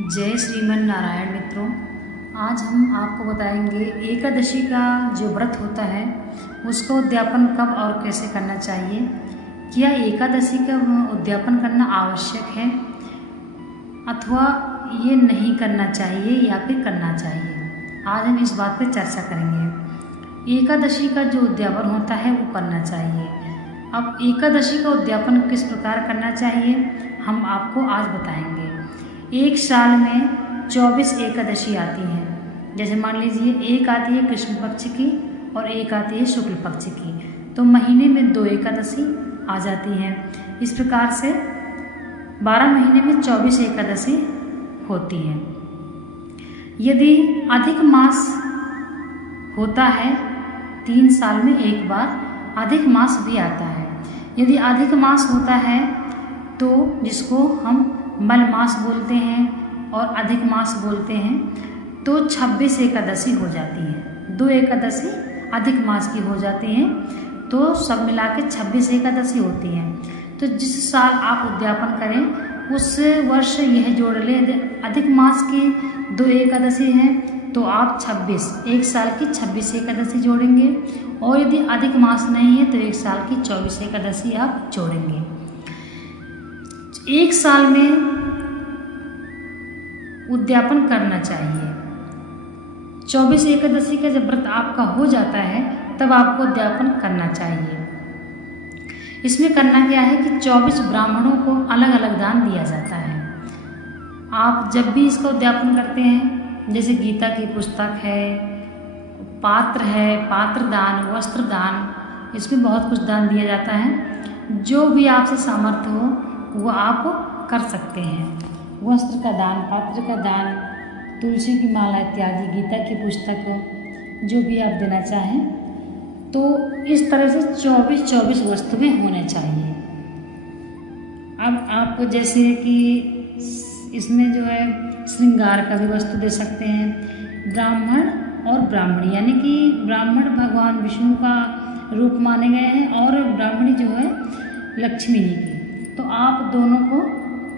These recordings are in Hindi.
जय श्रीमन नारायण मित्रों, आज हम आपको बताएंगे एकादशी का जो व्रत होता है उसका उद्यापन कब और कैसे करना चाहिए। क्या एकादशी का उद्यापन करना आवश्यक है अथवा ये नहीं करना चाहिए या फिर करना चाहिए। आज हम इस बात पर चर्चा करेंगे। एकादशी का जो उद्यापन होता है वो करना चाहिए। अब एकादशी का उद्यापन किस प्रकार करना चाहिए हम आपको आज बताएंगे। एक साल में 24 एकादशी आती हैं। जैसे मान लीजिए एक आती है कृष्ण पक्ष की और एक आती है शुक्ल पक्ष की, तो महीने में 2 एकादशी आ जाती हैं। इस प्रकार से 12 महीने में 24 एकादशी होती हैं। यदि अधिक मास होता है 3 साल में एक बार अधिक मास भी आता है। यदि अधिक मास होता है तो जिसको हम मल मास बोलते हैं और अधिक मास बोलते हैं, तो 26 एकादशी हो जाती हैं। 2 एकादशी अधिक मास की हो जाती हैं, तो सब मिला के 26 एकादशी होती हैं। तो जिस साल आप उद्यापन करें उस वर्ष यह जोड़ लें। अधिक मास की 2 एकादशी हैं तो आप 26 एक साल की 26 एकादशी जोड़ेंगे, और यदि अधिक मास नहीं है तो एक साल की 24 एकादशी आप जोड़ेंगे। एक साल में उद्यापन करना चाहिए। 24 एकादशी का जब व्रत आपका हो जाता है तब आपको उद्यापन करना चाहिए। इसमें करना क्या है कि 24 ब्राह्मणों को अलग अलग दान दिया जाता है। आप जब भी इसका उद्यापन करते हैं, जैसे गीता की पुस्तक है, पात्र है, पात्र दान, वस्त्र दान, इसमें बहुत कुछ दान दिया जाता है। जो भी आपसे सामर्थ्य हो वो आप कर सकते हैं। वस्त्र का दान, पात्र का दान, तुलसी की माला इत्यादि, गीता की पुस्तक, जो भी आप देना चाहें, तो इस तरह से 24 वस्तुएं होने चाहिए। अब आप जैसे कि इसमें जो है श्रृंगार का भी वस्तु दे सकते हैं। ब्राह्मण और ब्राह्मणी, यानी कि ब्राह्मण भगवान विष्णु का रूप माने गए हैं और ब्राह्मणी जो है लक्ष्मी जी की, तो आप दोनों को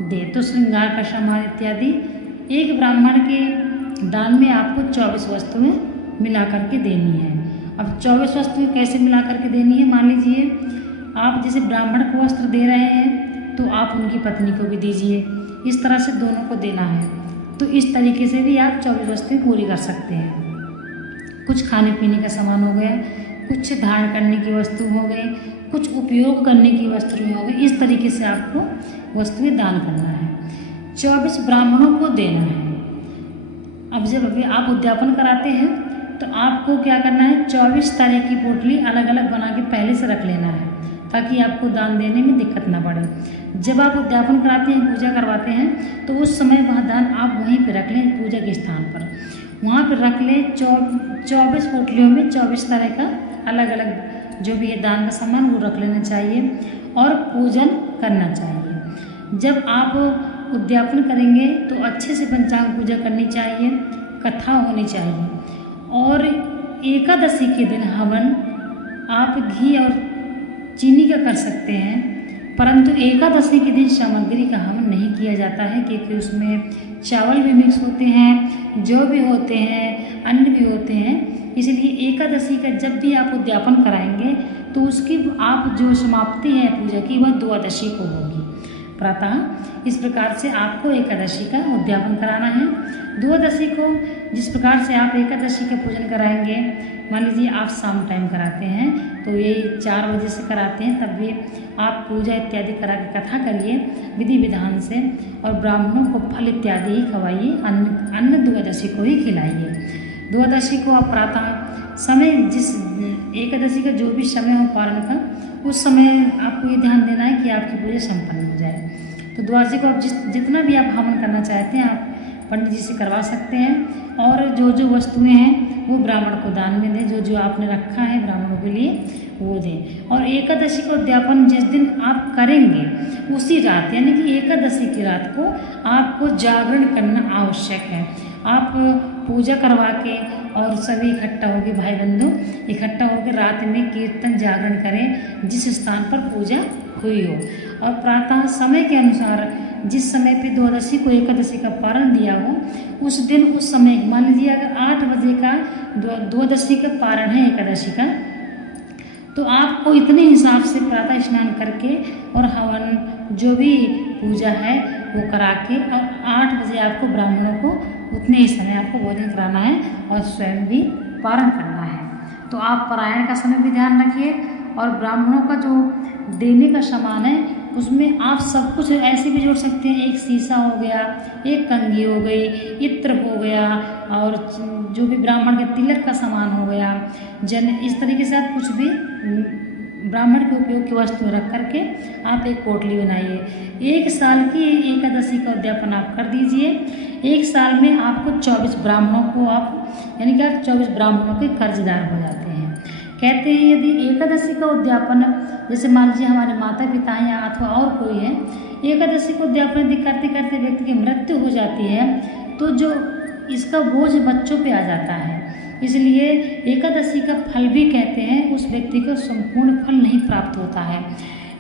दे। तो श्रृंगार का सामान इत्यादि एक ब्राह्मण के दान में आपको 24 वस्तुएं मिला करके देनी है। अब 24 वस्तुएं कैसे मिला करके देनी है, मान लीजिए आप जैसे ब्राह्मण को वस्त्र दे रहे हैं तो आप उनकी पत्नी को भी दीजिए। इस तरह से दोनों को देना है। तो इस तरीके से भी आप 24 वस्तुएं पूरी कर सकते हैं। कुछ खाने पीने का सामान हो गया, कुछ धारण करने की वस्तु हो गई, कुछ उपयोग करने की वस्तुएं हो गई। इस तरीके से आपको वस्तुएं दान करना है। 24 ब्राह्मणों को देना है। अब जब अभी आप उद्यापन कराते हैं तो आपको क्या करना है, 24 तरह की पोटली अलग अलग बना के पहले से रख लेना है, ताकि आपको दान देने में दिक्कत ना पड़े। जब आप उद्यापन कराते हैं, पूजा करवाते हैं, तो उस समय वह दान आप वहीं पर रख लें, पूजा के स्थान पर वहाँ पर रख लें। 24 पोटलियों में 24 तरह का अलग अलग जो भी है दान का सामान वो रख लेना चाहिए और पूजन करना चाहिए। जब आप उद्यापन करेंगे तो अच्छे से पंचांग पूजा करनी चाहिए, कथा होनी चाहिए। और एकादशी के दिन हवन आप घी और चीनी का कर सकते हैं, परंतु एकादशी के दिन सामग्री का हवन नहीं किया जाता है, क्योंकि उसमें चावल भी मिक्स होते हैं, जौ भी होते हैं, अन्न भी होते हैं। इसलिए एकादशी का जब भी आप उद्यापन कराएंगे तो उसकी आप जो समाप्ति है पूजा की वह द्वादशी को होगी प्रातः। इस प्रकार से आपको एकादशी का उद्यापन कराना है। द्वादशी को जिस प्रकार से आप एकादशी का पूजन कराएंगे, मान लीजिए आप शाम टाइम कराते हैं तो ये 4 बजे से कराते हैं, तब भी आप पूजा इत्यादि करा के कथा करिए विधि विधान से, और ब्राह्मणों को फल इत्यादि ही खवाइए, अन्न द्वादशी को ही खिलाइए। द्वादशी को आप प्रातः समय, जिस एकादशी का जो भी समय हो पारण का, उस समय आपको ये ध्यान देना है कि आपकी पूजा संपन्न हो जाए। तो द्वादशी को आप जितना भी आप हवन करना चाहते हैं आप पंडित जी से करवा सकते हैं, और जो जो वस्तुएं हैं वो ब्राह्मण को दान में दें। जो जो आपने रखा है ब्राह्मणों के लिए वो दें। और एकादशी का उद्यापन जिस दिन आप करेंगे उसी रात, यानी कि एकादशी की रात को आपको जागरण करना आवश्यक है। आप पूजा करवा के और सभी इकट्ठा होकर, भाई बंधु इकट्ठा होकर रात में कीर्तन जागरण करें जिस स्थान पर पूजा हुई हो, और प्रातः समय के अनुसार जिस समय पे द्वादशी को एकादशी का पारण दिया हो उस दिन उस समय, मान लीजिए अगर 8 बजे का द्वादशी का पारण है एकादशी का, तो आपको इतने हिसाब से प्रातः स्नान करके और हवन जो भी पूजा है वो करा के और 8 बजे आपको ब्राह्मणों को उतने ही समय आपको भोजन कराना है और स्वयं भी पारण करना है। तो आप पारायण का समय भी ध्यान रखिए और ब्राह्मणों का जो देने का सामान है उसमें आप सब कुछ ऐसे भी जोड़ सकते हैं। एक शीशा हो गया, एक कंघी हो गई, इत्र हो गया और जो भी ब्राह्मण के तिलक का सामान हो गया, इस तरीके से आप कुछ भी ब्राह्मण के उपयोग की वस्तु रख करके आप एक पोटली बनाइए। 1 साल की एकादशी का उद्यापन आप कर दीजिए। 1 साल में आपको 24 ब्राह्मणों को आप यानी कि आप 24 ब्राह्मणों के कर्जदार हो जाते हैं। कहते हैं यदि एकादशी का उद्यापन, जैसे मान लीजिए हमारे माता पिता हैं या अथवा और कोई है, एकादशी को उद्यापन यदि करते करते व्यक्ति की मृत्यु हो जाती है तो जो इसका बोझ बच्चों पे आ जाता है। इसलिए एकादशी का फल भी कहते हैं उस व्यक्ति को संपूर्ण फल नहीं प्राप्त होता है।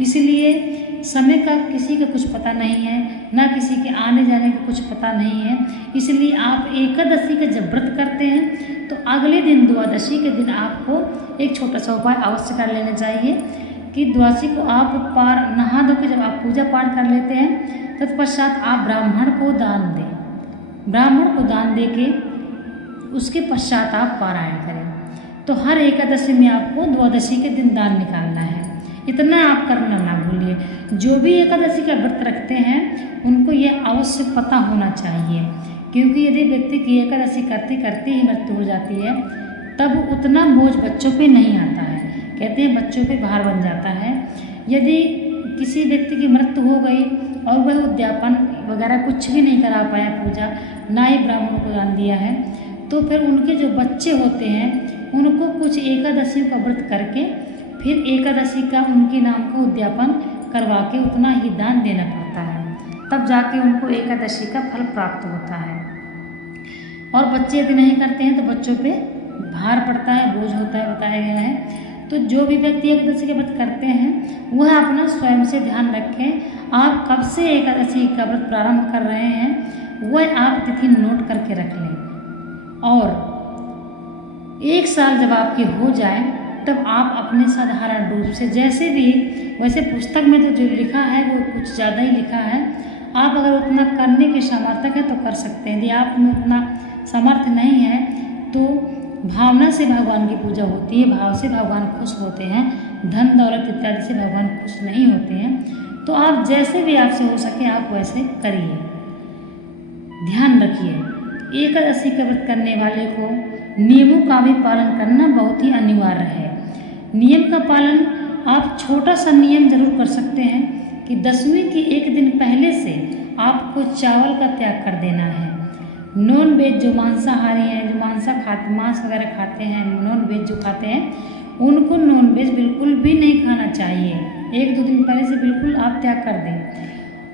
इसलिए समय का किसी का कुछ पता नहीं है, ना किसी के आने जाने का कुछ पता नहीं है। इसलिए आप एकादशी का जब व्रत करते हैं तो अगले दिन द्वादशी के दिन आपको एक छोटा सा उपाय अवश्य कर लेना चाहिए कि द्वादशी को आप नहा धो के जब आप पूजा पाठ कर लेते हैं तत्पश्चात आप ब्राह्मण को दान दें। ब्राह्मण को दान दे के उसके पश्चात आप पारायण करें। तो हर एकादशी में आपको द्वादशी के दिन दान निकालना है, इतना आप करना ना भूलिए। जो भी एकादशी का व्रत रखते हैं उनको यह अवश्य पता होना चाहिए, क्योंकि यदि व्यक्ति की एकादशी करते करते ही मृत्यु हो जाती है तब उतना बोझ बच्चों पे नहीं आता है। कहते हैं बच्चों पे भार बन जाता है। यदि किसी व्यक्ति की मृत्यु हो गई और वह उद्यापन वगैरह कुछ भी नहीं करा पाया, पूजा ना ही ब्राह्मणों को दान दिया है, तो फिर उनके जो बच्चे होते हैं उनको कुछ एकादशियों का व्रत करके फिर एकादशी का उनके नाम का उद्यापन करवा के उतना ही दान देना पड़ता है, तब जाके उनको एकादशी का फल प्राप्त होता है। और बच्चे यदि नहीं करते हैं तो बच्चों पे भार पड़ता है, बोझ होता है, बताया गया है। तो जो भी व्यक्ति एकादशी का व्रत करते हैं वह अपना स्वयं से ध्यान रखें। आप कब से एकादशी का व्रत प्रारंभ कर रहे हैं वह आप तिथि नोट करके रख लें और 1 साल जब आपकी हो जाए तब आप अपने साधारण रूप से जैसे भी, वैसे पुस्तक में तो जो लिखा है वो कुछ ज़्यादा ही लिखा है, आप अगर उतना करने के सामर्थ्य है तो कर सकते हैं। यदि आप में उतना सामर्थ्य नहीं है तो भावना से भगवान की पूजा होती है, भाव से भगवान खुश होते हैं, धन दौलत इत्यादि से भगवान खुश नहीं होते हैं। तो आप जैसे भी आपसे हो सके आप वैसे करिए। ध्यान रखिए एकादशी का व्रत करने वाले को नियमों का भी पालन करना बहुत ही अनिवार्य है। नियम का पालन आप छोटा सा नियम जरूर कर सकते हैं कि दशमी के 1 दिन पहले से आपको चावल का त्याग कर देना है। नॉन वेज जो मांसाहारी हैं, जो मांस वगैरह खाते हैं, नॉन वेज जो खाते हैं उनको नॉन वेज बिल्कुल भी नहीं खाना चाहिए। 1-2 दिन पहले से बिल्कुल आप त्याग कर दें।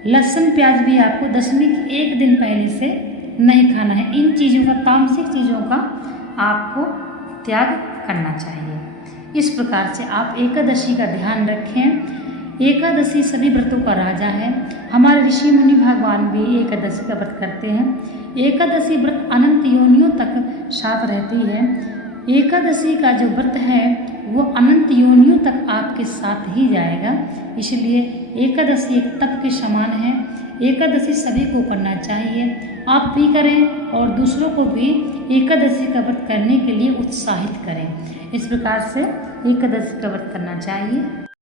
लहसुन प्याज भी आपको दशमी के 1 दिन पहले से नहीं खाना है। इन चीज़ों का, तामसिक चीज़ों का आपको त्याग करना चाहिए। इस प्रकार से आप एकादशी का ध्यान रखें। एकादशी सभी व्रतों का राजा है। हमारे ऋषि मुनि भगवान भी एकादशी का व्रत करते हैं। एकादशी व्रत अनंत योनियों तक साथ रहती है। एकादशी का जो व्रत है वो अनंत योनियों तक आपके साथ ही जाएगा। इसलिए एकादशी एक तप के समान है। एकादशी सभी को करना चाहिए। आप भी करें और दूसरों को भी एकादशी का व्रत करने के लिए उत्साहित करें। इस प्रकार से एकादशी का व्रत करना चाहिए।